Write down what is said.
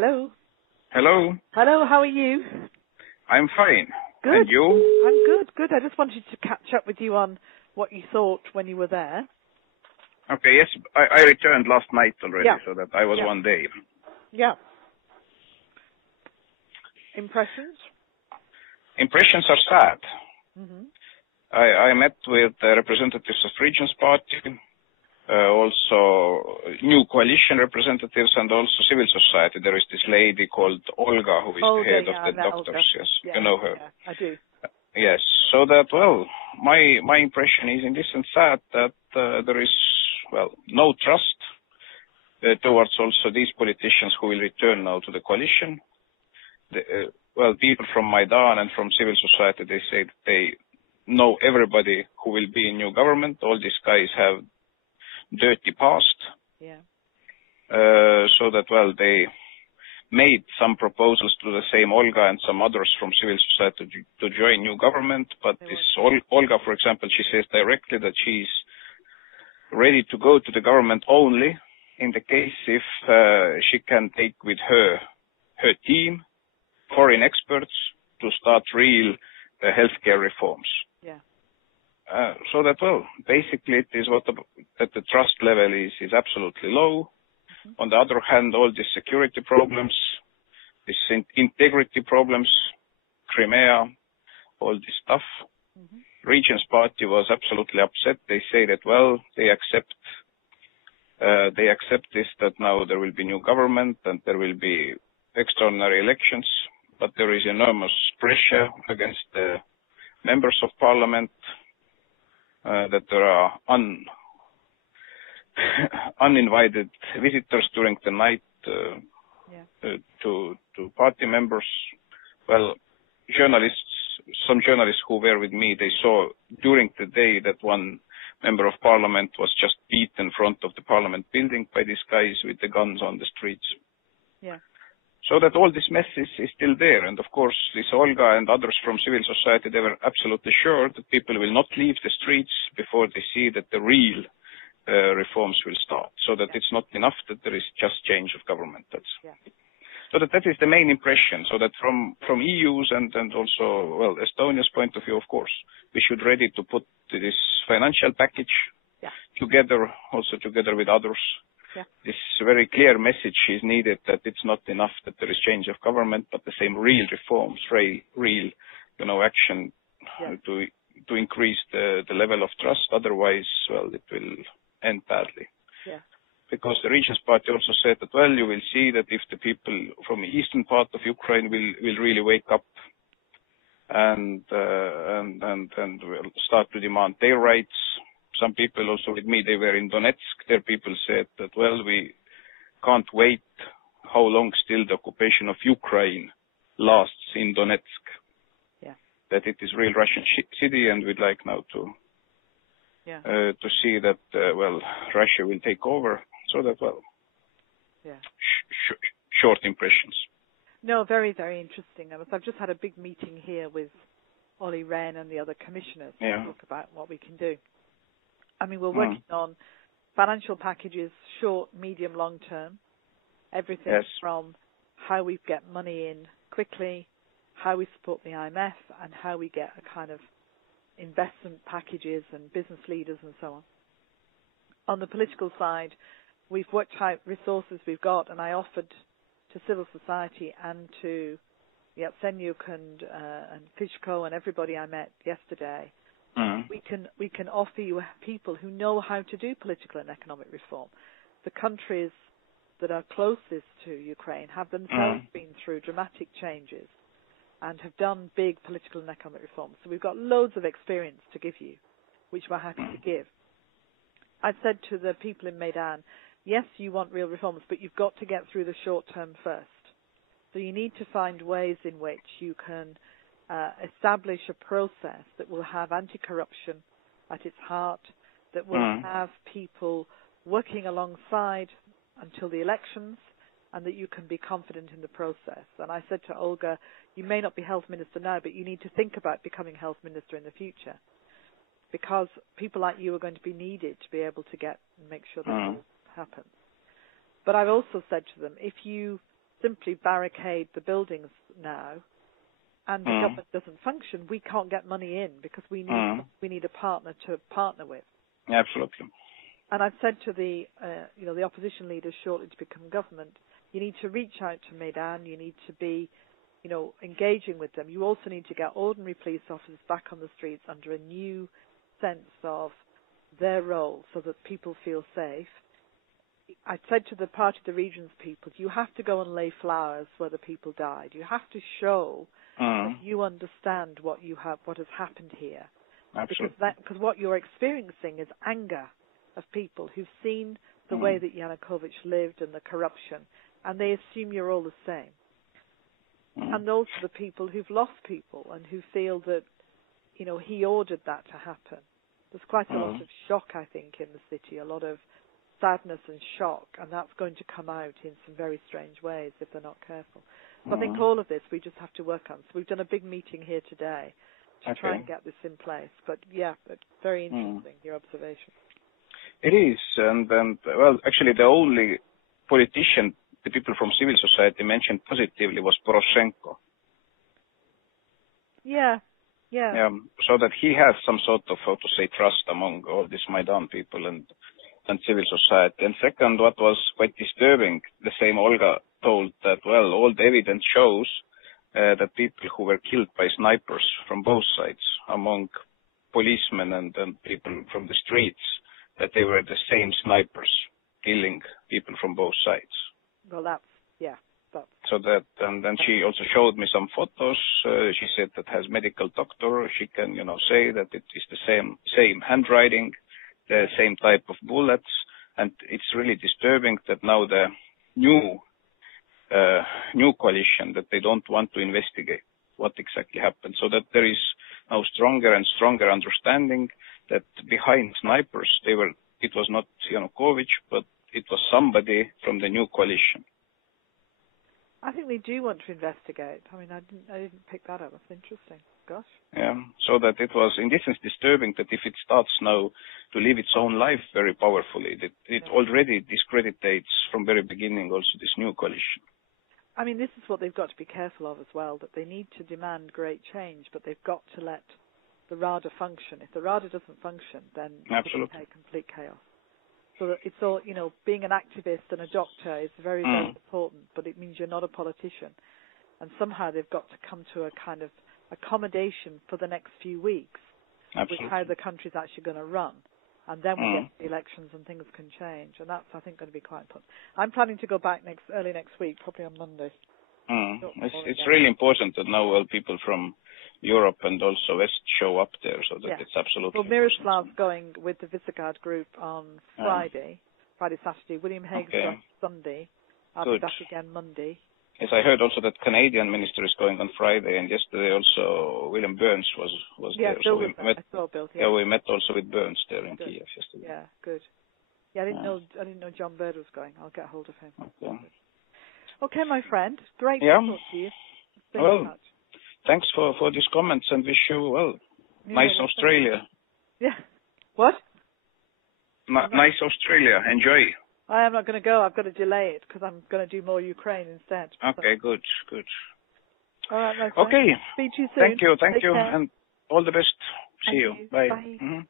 Hello. Hello. Hello, how are you? I'm fine. Good. And you? I'm good. I just wanted to catch up with you on what you thought when you were there. Okay, yes, I returned last night already, Yeah. so that I was 1 day. Yeah. Impressions? Impressions are sad. Mm-hmm. I met with representatives of Regions Party, also new coalition representatives, and also civil society. There is this lady called Olga, who is the head of the doctors. Olga. Yes, Yeah, you know her. Yeah, I do. Yes, so that, well, my impression is in this sense sad that there is, well, no trust towards also these politicians who will return now to the coalition. Well, people from Майдане and from civil society, they say that they know everybody who will be in new government. All these guys have dirty past. Yeah. So that, well, they made some proposals to the same Olga and some others from civil society to join new government. But this Olga, for example, she says directly that she's ready to go to the government only in the case if she can take with her team foreign experts to start real healthcare reforms. Yeah. So that, well, basically it is that the trust level is absolutely low. Mm-hmm. On the other hand, all these security problems, this integrity problems, Crimea, all this stuff. Mm-hmm. Regions Party was absolutely upset. They say that, well, they accept this, that now there will be new government and there will be extraordinary elections, but there is enormous pressure against the members of parliament, that there are uninvited visitors during the night to party members. Well, some journalists who were with me, they saw during the day that one member of parliament was just beat in front of the parliament building by these guys with the guns on the streets. Yeah. So that all this mess is still there. And of course, this Olga and others from civil society, they were absolutely sure that people will not leave the streets before they see that the real reforms will start. So that it's not enough that there is just change of government. So that is the main impression. So that from EU's and also, well, Estonia's point of view, of course, we should ready to put this financial package together with others. Yeah. This very clear message is needed that it's not enough that there is change of government, but the same real reforms, real, action to increase the level of trust. Otherwise, well, it will end badly. Yeah. Because the Regions Party also said that, well, you will see that if the people from the eastern part of Ukraine will really wake up and will start to demand their rights. Some people also with me, they were in Donetsk. Their people said that, well, we can't wait how long still the occupation of Ukraine lasts in Donetsk. Yeah. That it is real Russian city, and we'd like now to see that, well, Russia will take over. So that, well, short impressions. No, very, very interesting. I've just had a big meeting here with Olli Rehn and the other commissioners to talk about what we can do. I mean, we're working on financial packages, short, medium, long term, everything from how we get money in quickly, how we support the IMF, and how we get a kind of investment packages and business leaders and so on. On the political side, we've worked out resources we've got, and I offered to civil society and to Yatsenyuk and Fishko and everybody I met yesterday. We can offer you people who know how to do political and economic reform. The countries that are closest to Ukraine have themselves been through dramatic changes and have done big political and economic reforms. So we've got loads of experience to give you, which we're happy to give. I said to the people in Майдан, yes, you want real reforms, but you've got to get through the short term first. So you need to find ways in which you can establish a process that will have anti-corruption at its heart, that will have people working alongside until the elections, and that you can be confident in the process. And I said to Olga, you may not be health minister now, but you need to think about becoming health minister in the future, because people like you are going to be needed to be able to make sure that happens. But I've also said to them, if you simply barricade the buildings now, and the government doesn't function, we can't get money in because we need a partner to partner with. Absolutely. And I've said to the the opposition leaders shortly to become government, you need to reach out to Майдан. You need to be, engaging with them. You also need to get ordinary police officers back on the streets under a new sense of their role, so that people feel safe. I said to the Party of the Regions people, you have to go and lay flowers where the people died. You have to show that you understand what has happened here. Absolutely. Because what you're experiencing is anger of people who've seen the way that Yanukovych lived and the corruption, and they assume you're all the same. And also the people who've lost people and who feel that, he ordered that to happen. There's quite a lot of shock, I think, in the city, a lot of sadness and shock, and that's going to come out in some very strange ways if they're not careful. So I think all of this we just have to work on. So we've done a big meeting here today to try and get this in place. But but very interesting, your observation. It is, and well, actually the only politician the people from civil society mentioned positively was Poroshenko. Yeah. So that he has some sort of, trust among all these Maidan people and civil society. And second, what was quite disturbing, the same Olga told that, well, all the evidence shows that people who were killed by snipers from both sides, among policemen and people from the streets, that they were the same snipers killing people from both sides. Well, that's. So that, and then she also showed me some photos. She said that has medical doctor. She can, say that it is the same handwriting, the same type of bullets, and it's really disturbing that now the new coalition, that they don't want to investigate what exactly happened, so that there is now stronger and stronger understanding that behind snipers it was not Yanukovych, but it was somebody from the new coalition. I think they do want to investigate. I mean, I didn't pick that up. That's interesting. Gosh. Yeah, so that it was, in this sense, disturbing that if it starts now to live its own life very powerfully, that it already discreditates from very beginning also this new coalition. I mean, this is what they've got to be careful of as well, that they need to demand great change, but they've got to let the RADA function. If the RADA doesn't function, then it's complete chaos. So that it's all, being an activist and a doctor is very, very important, but it means you're not a politician. And somehow they've got to come to a kind of accommodation for the next few weeks with how the country's actually going to run. And then we get the elections and things can change. And that's, I think, going to be quite important. I'm planning to go back early next week, probably on Monday. It's really important that now people from Europe and also West show up there, so that it's absolutely. Well, Miroslav's going with the Visegrad group on Friday, Saturday. William Hague's going Sunday. I'll be back again Monday. Yes, I heard also that Canadian minister is going on Friday, and yesterday also William Burns was there. So we met. I saw Bill. Yeah, we met also with Burns there in Kiev yesterday. Yeah, good. Yeah, I didn't know John Bird was going. I'll get hold of him. Okay, my friend. Great to talk to you. Stay in touch. Thanks for these comments, and wish you, nice Australia. Yeah. What? Nice Australia. Enjoy. I am not going to go. I've got to delay it because I'm going to do more Ukraine instead. Okay, good. All right, my friend. Okay. Speak to you soon. Thank you, care. and all the best. See you. Bye. Bye.